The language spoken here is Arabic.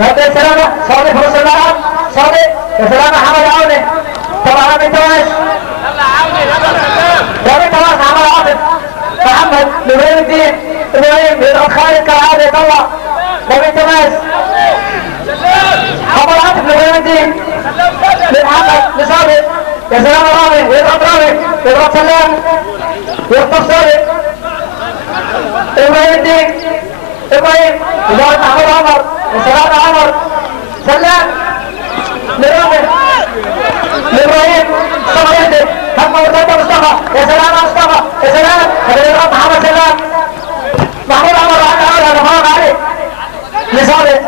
يا سلامة صادق في نص الملعب صادق يا سلامة حمد عوني طبعا من تواش رامي تواش عمل عاطف محمد لابراهيم الدين ابراهيم يضغط خالد كالعاده يطلع رامي تواش عمل عاطف لابراهيم الدين لمحمد لصادق يا سلامة رامي يضغط سلام يخطف صادق ابراهيم الدين ابراهيم يضغط محمود عمر يا سلام عمر سلام لرامي لابراهيم مصطفى يهدف هجمه مرتده مصطفى يا سلام مصطفى يا سلام هذا محمد سلام محمود عمر عنده اولى فرق عليه لصادق